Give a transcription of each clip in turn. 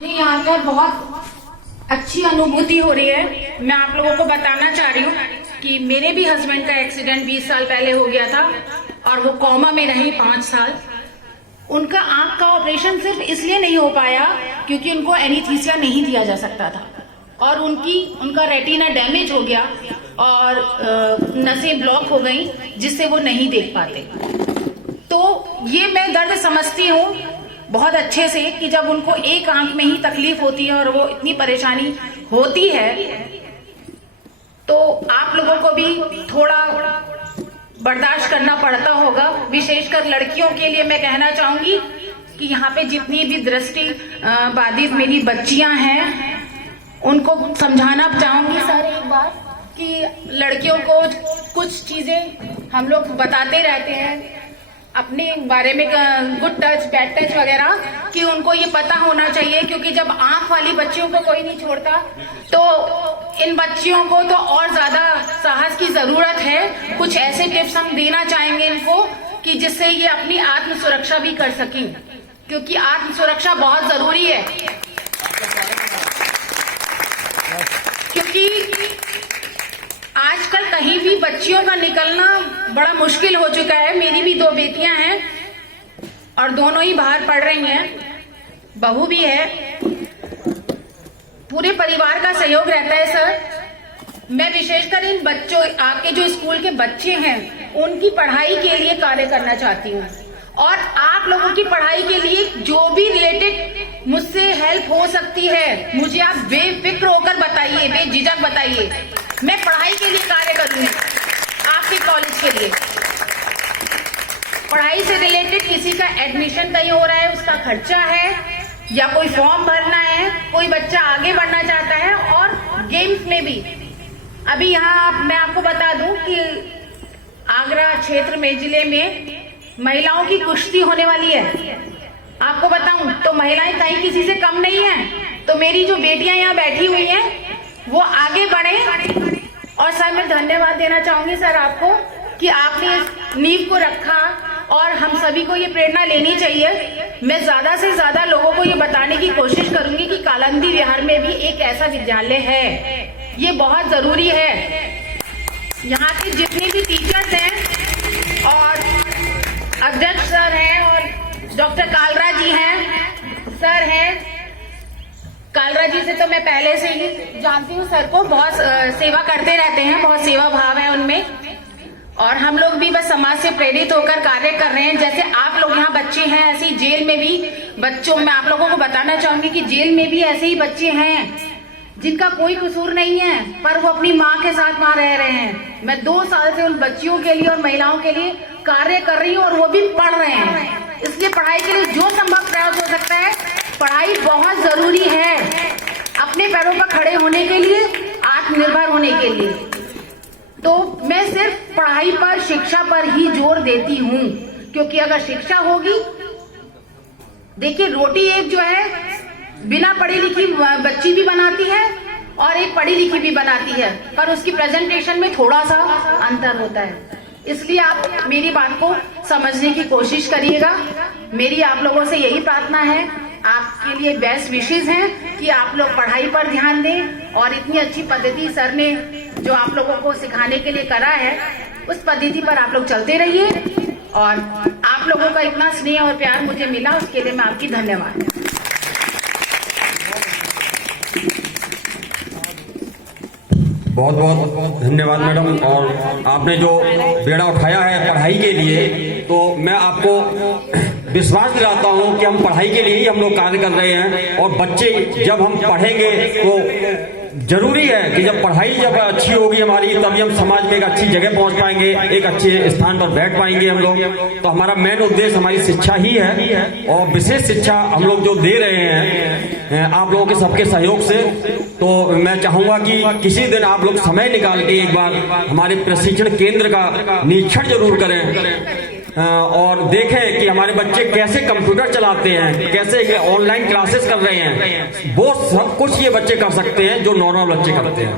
यहाँ पर बहुत अच्छी अनुभूति हो रही है। मैं आप लोगों को बताना चाह रही हूँ कि मेरे भी हस्बैंड का एक्सीडेंट 20 साल पहले हो गया था और वो कोमा में रही 5 साल। उनका आंख का ऑपरेशन सिर्फ इसलिए नहीं हो पाया क्योंकि उनको एनीस्थीसिया नहीं दिया जा सकता था और उनका रेटिना डैमेज हो गया और नसें ब्लॉक हो गई जिससे वो नहीं देख पाते। तो ये मैं दर्द समझती हूँ बहुत अच्छे से कि जब उनको एक आंख में ही तकलीफ होती है और वो इतनी परेशानी होती है तो आप लोगों को भी थोड़ा बर्दाश्त करना पड़ता होगा। विशेषकर लड़कियों के लिए मैं कहना चाहूंगी कि यहाँ पे जितनी भी दृष्टि बाधित मेरी बच्चियां हैं उनको समझाना चाहूंगी सर एक बार कि लड़कियों को कुछ चीजें हम लोग बताते रहते हैं अपने बारे में, गुड टच बैड टच वगैरह, कि उनको ये पता होना चाहिए क्योंकि जब आंख वाली बच्चियों को कोई नहीं छोड़ता तो इन बच्चियों को तो और ज्यादा साहस की जरूरत है। कुछ ऐसे टिप्स हम देना चाहेंगे इनको कि जिससे ये अपनी आत्म सुरक्षा भी कर सकें क्योंकि आत्म सुरक्षा बहुत जरूरी है। क्योंकि आजकल कहीं भी बच्चियों का निकलना बड़ा मुश्किल हो चुका है। मेरी भी 2 बेटियां हैं और दोनों ही बाहर पढ़ रही हैं, बहू भी है। पूरे परिवार का सहयोग रहता है सर। मैं विशेषकर इन बच्चों, आपके जो स्कूल के बच्चे हैं उनकी पढ़ाई के लिए कार्य करना चाहती हूँ और आप लोगों की पढ़ाई के लिए जो भी रिलेटेड मुझसे हेल्प हो सकती है मुझे आप बेफिक्र होकर बताइए, बेझिझक बताइए। मैं पढ़ाई के लिए कार्य करूंगी आपके कॉलेज के लिए। पढ़ाई से रिलेटेड किसी का एडमिशन कहीं हो रहा है, उसका खर्चा है या कोई फॉर्म भरना है, कोई बच्चा आगे बढ़ना चाहता है और गेम्स में भी। अभी यहाँ मैं आपको बता दूं कि आगरा क्षेत्र में, जिले में महिलाओं की कुश्ती होने वाली है। आपको बताऊं तो महिलाएं कहीं किसी से कम नहीं है। तो मेरी जो बेटियां यहाँ बैठी हुई हैं वो आगे बढ़े। और सर मैं धन्यवाद देना चाहूंगी सर आपको कि आपने इस नींव को रखा और हम सभी को ये प्रेरणा लेनी चाहिए। मैं ज्यादा से ज्यादा लोगों को ये बताने की कोशिश करूंगी कि कालंदी विहार में भी एक ऐसा विद्यालय है, ये बहुत जरूरी है। यहाँ के जितने भी टीचर्स हैं और अध्यक्ष सर हैं और डॉक्टर कालरा जी हैं, सर हैं। कालरा जी से तो मैं पहले से ही जानती हूँ, सर को बहुत सेवा करते रहते हैं, बहुत सेवा भाव है उनमें और हम लोग भी बस समाज से प्रेरित होकर कार्य कर रहे हैं। जैसे आप लोग यहाँ बच्चे हैं, ऐसे ही जेल में भी बच्चों, मैं आप लोगों को बताना चाहूंगी कि जेल में भी ऐसे ही बच्चे हैं जिनका कोई कसूर नहीं है पर वो अपनी माँ के साथ वहां रह रहे हैं। मैं 2 साल से उन बच्चियों के लिए और महिलाओं के लिए कार्य कर रही हूँ और वो भी पढ़ रहे हैं। इसलिए पढ़ाई के लिए जो संभव प्रयास हो सकता है, पढ़ाई बहुत जरूरी है अपने पैरों पर खड़े होने के लिए, आत्मनिर्भर होने के लिए। तो मैं सिर्फ पढ़ाई पर, शिक्षा पर ही जोर देती हूँ क्योंकि अगर शिक्षा होगी, देखिए रोटी एक जो है बिना पढ़ी लिखी बच्ची भी बनाती है और एक पढ़ी लिखी भी बनाती है, पर उसकी प्रेजेंटेशन में थोड़ा सा अंतर होता है। इसलिए आप मेरी बात को समझने की कोशिश करिएगा। मेरी आप लोगों से यही प्रार्थना है, आपके लिए बेस्ट विशेष हैं कि आप लोग पढ़ाई पर ध्यान दें और इतनी अच्छी पद्धति सर ने जो आप लोगों को सिखाने के लिए करा है उस पद्धति पर आप लोग चलते रहिए। और आप लोगों का इतना स्नेह और प्यार मुझे मिला उसके लिए मैं आपकी धन्यवाद। बहुत बहुत धन्यवाद मैडम। और आपने जो बेड़ा उठाया है पढ़ाई के लिए, तो मैं आपको विश्वास दिलाता हूं कि हम पढ़ाई के लिए ही हम लोग कार्य कर रहे हैं। और बच्चे जब हम पढ़ेंगे तो जरूरी है कि जब पढ़ाई जब अच्छी होगी हमारी, तभी हम समाज में एक अच्छी जगह पहुंच पाएंगे, एक अच्छे स्थान पर बैठ पाएंगे हम लोग। तो हमारा मेन उद्देश्य हमारी शिक्षा ही है और विशेष शिक्षा हम लोग जो दे रहे हैं आप लोगों के सबके सहयोग से। तो मैं चाहूंगा कि किसी दिन आप लोग समय निकाल के एक बार हमारे प्रशिक्षण केंद्र का निरीक्षण जरूर करें और देखें कि हमारे बच्चे कैसे कंप्यूटर चलाते हैं, कैसे ऑनलाइन क्लासेस कर रहे हैं। वो सब कुछ ये बच्चे कर सकते हैं जो नॉर्मल बच्चे करते हैं।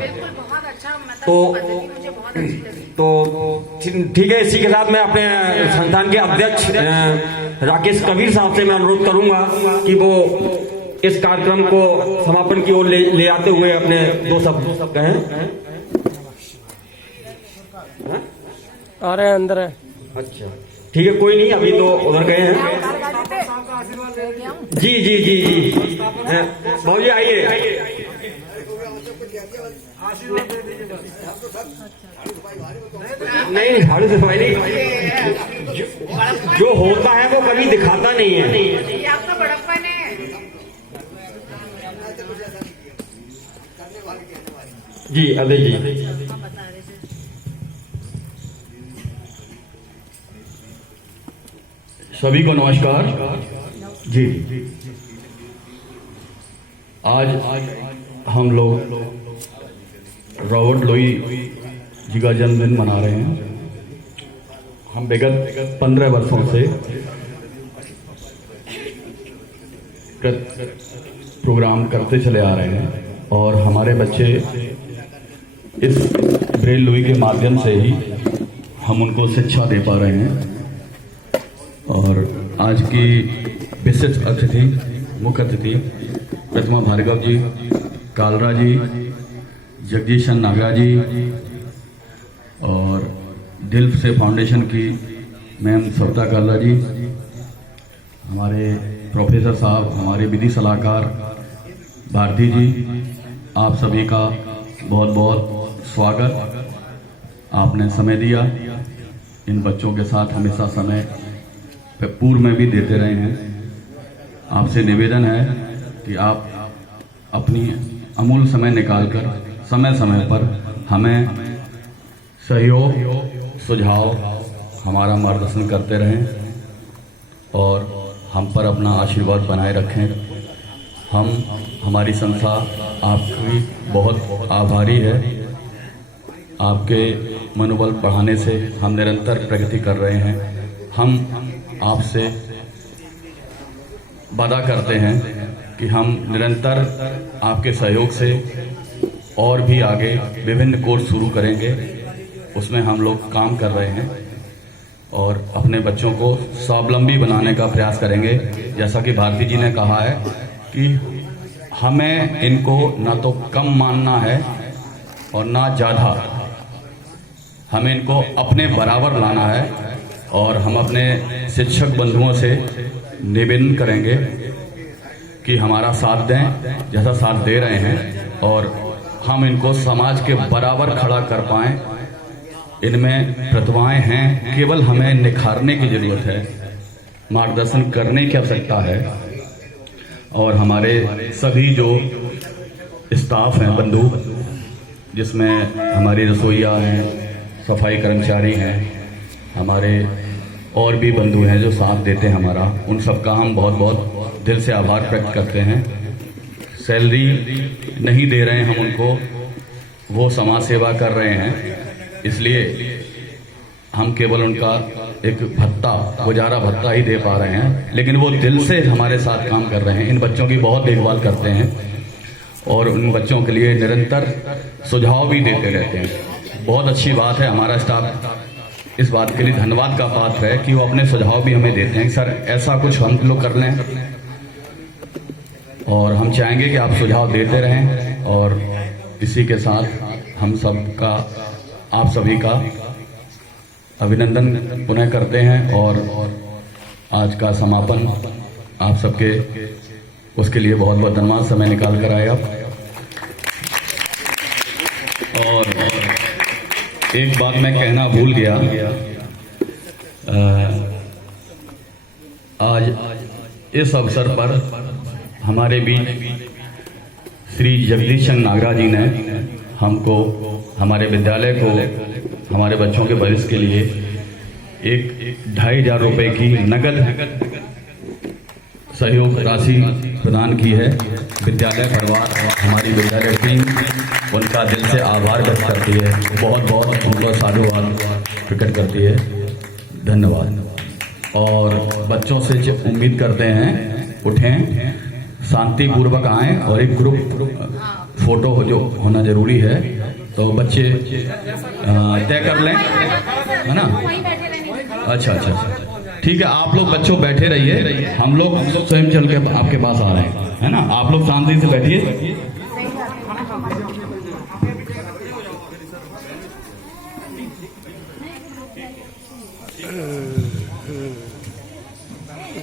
तो ठीक है, इसी के साथ मैं अपने संस्थान के अध्यक्ष राकेश कबीर साहब से मैं अनुरोध करूंगा कि वो इस कार्यक्रम को समापन की ओर ले आते हुए अपने दो शब्द कहें। आ रहे हैं, अंदर है। अच्छा ठीक है, कोई नहीं, अभी तो उधर गए हैं। जी जी जी जी भाजी आइए। नहीं झाड़ू सफाई नहीं, जो होता है वो कभी दिखाता नहीं है। ये आपका बड़प्पन है। जी अजय जी। सभी को नमस्कार जी। आज हम लोग रॉबर्ट लुई जी का जन्मदिन मना रहे हैं। हम विगत 15 वर्षों से प्रोग्राम करते चले आ रहे हैं और हमारे बच्चे इस ब्रेल लुई के माध्यम से ही हम उनको शिक्षा दे पा रहे हैं। और आज की विशिष्ट अतिथि, मुख्य अतिथि प्रतिमा भार्गव जी, कालरा जी, जगदीशन नागरा जी और दिल से फाउंडेशन की मैम सविता कालरा जी, हमारे प्रोफेसर साहब, हमारे विधि सलाहकार भारती जी, आप सभी का बहुत बहुत स्वागत। आपने समय दिया, इन बच्चों के साथ हमेशा समय पूर्व में भी देते रहे हैं। आपसे निवेदन है कि आप अपनी अमूल्य समय निकालकर समय समय पर हमें सहयोग, सुझाव, हमारा मार्गदर्शन करते रहें और हम पर अपना आशीर्वाद बनाए रखें। हम, हमारी संस्था आपकी बहुत आभारी है। आपके मनोबल बढ़ाने से हम निरंतर प्रगति कर रहे हैं। हम आपसे वादा करते हैं कि हम निरंतर आपके सहयोग से और भी आगे विभिन्न कोर्स शुरू करेंगे। उसमें हम लोग काम कर रहे हैं और अपने बच्चों को स्वावलंबी बनाने का प्रयास करेंगे। जैसा कि भारती जी ने कहा है कि हमें इनको ना तो कम मानना है और ना ज़्यादा, हमें इनको अपने बराबर लाना है। और हम अपने शिक्षक बंधुओं से निवेदन करेंगे कि हमारा साथ दें, जैसा साथ दे रहे हैं, और हम इनको समाज के बराबर खड़ा कर पाएं। इनमें प्रतिभाएं हैं, केवल हमें निखारने की जरूरत है, मार्गदर्शन करने की आवश्यकता है। और हमारे सभी जो स्टाफ हैं, बंधु, जिसमें हमारी रसोइया हैं, सफाई कर्मचारी हैं, हमारे और भी बंधु हैं जो साथ देते हैं हमारा, उन सबका हम बहुत बहुत दिल से आभार व्यक्त करते हैं। सैलरी नहीं दे रहे हैं हम उनको, वो समाज सेवा कर रहे हैं, इसलिए हम केवल उनका एक भत्ता, गुजारा भत्ता ही दे पा रहे हैं, लेकिन वो दिल से हमारे साथ काम कर रहे हैं। इन बच्चों की बहुत देखभाल करते हैं और उन बच्चों के लिए निरंतर सुझाव भी देते रहते हैं। बहुत अच्छी बात है, हमारा स्टाफ इस बात के लिए धन्यवाद का पात्र है कि वो अपने सुझाव भी हमें देते हैं कि सर ऐसा कुछ हम लोग कर लें। और हम चाहेंगे कि आप सुझाव देते रहें। और इसी के साथ हम सबका, आप सभी का अभिनंदन पुनः करते हैं और आज का समापन आप सबके, उसके लिए बहुत बहुत धन्यवाद, समय निकाल कर आए आप। और एक बात मैं कहना भूल गया, आज इस अवसर पर हमारे बीच श्री जगदीशन नागरा जी ने हमको, हमारे विद्यालय को, हमारे बच्चों के भविष्य के लिए 1,500 रुपए की नगद सहयोग राशि प्रदान की है। विद्यालय परिवार, हमारी विद्यालय टीम उनका दिल से आभार व्यक्त करती है, बहुत बहुत उनको साधुवाद प्रकट करती है। धन्यवाद। और बच्चों से उम्मीद करते हैं उठें, शांतिपूर्वक आएं और एक ग्रुप फोटो जो होना जरूरी है, तो बच्चे तय कर लें, है ना? अच्छा अच्छा, ठीक है, आप लोग बच्चों बैठे रहिए, हम लोग स्वयं चल के आपके पास आ रहे हैं। है ना। आप लोग शांति से बैठिए।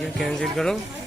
ये कैंसिल करो।